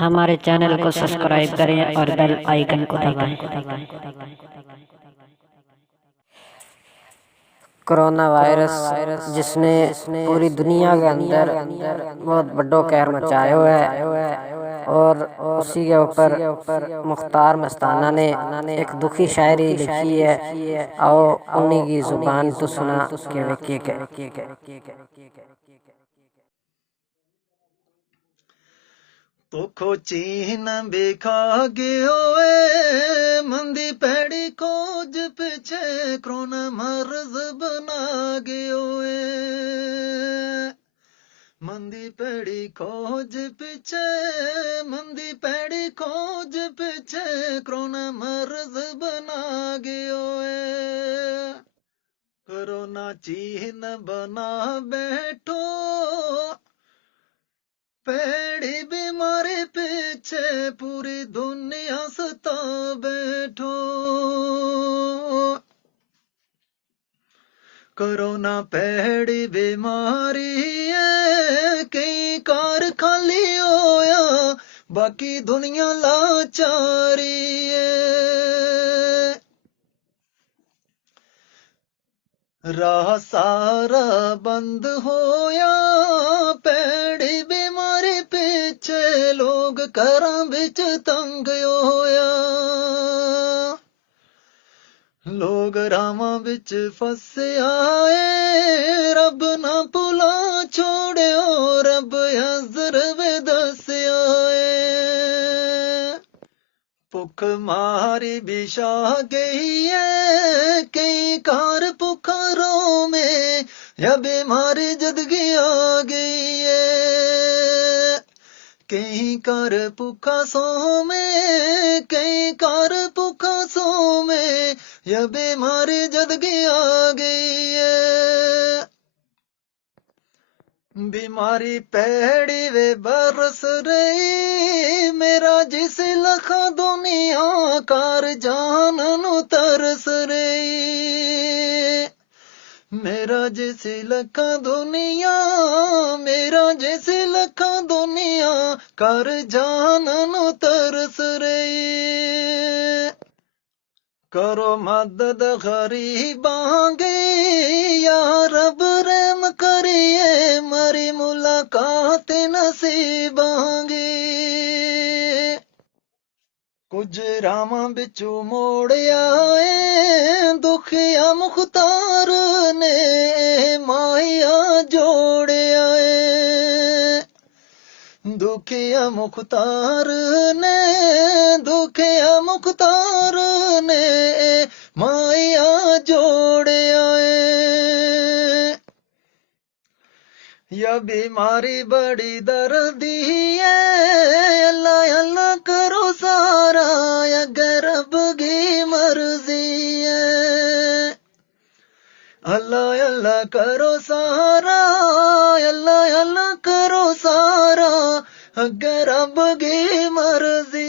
हमारे चैनल को सब्सक्राइब करें और बेल आइकन को दबाएं। कोरोना वायरस जिसने पूरी दुनिया के अंदर बहुत बड़ो कहर मचाया हुआ है और उसी के ऊपर मुख्तार मस्ताना ने एक दुखी शायरी लिखी है। आओ उन्हीं की जुबान तो सुना के तोखो चीन बेखा गए मंदी पैड़ी खोज पीछे कोरोना मर्ज बना गए मंदी पैड़ी खोज पीछे मंदी पैड़ी खोज पीछे कोरोना मर्ज बना गए कोरोना चीन बना बैठो पैड़ी बीमारी पीछे पूरी दुनिया सता बैठो कोरोना पैड़ी बीमारी है कई कार खाली होया बाकी दुनिया लाचारी है राह सारा बंद होया पैड़ी बीमारी पीछे लोग घरां बिच तंग होया लोग रावां बिच फसिया रब ना भुला छोड़ियो रब हज़र वे दसिया भुख मारी बिछा गई है कई कार पुकारों में या बीमारी जदगी आ गई है कई कार पुखा सो में कई कार पुखा सो में या बीमारी जदगी आ गई है बीमारी पैड़ी वे बरस रही मेरा जिस लखा दुनिया कार जान नु तरस रही मेरा जिस लखा दुनिया मेरा जिस लखा दुनिया कार जान नु तरस रही करो मदद गरीबांगे या रब रहम करिए मरी मुलाकात नसीबांगे कुछ रावां बिचू मोड़ आए दुखिया मुख्तार ने माया जोड़ आए दुखिया मुख्तार ने माया जोड़ आए या बीमारी बड़ी दर्दी है अल्लाह अल्लाह करो सारा अगर रब की मर्जी है अल्लाह अल्लाह करो सारा अल्लाह अल्लाह करो सारा अगर रब की मर्जी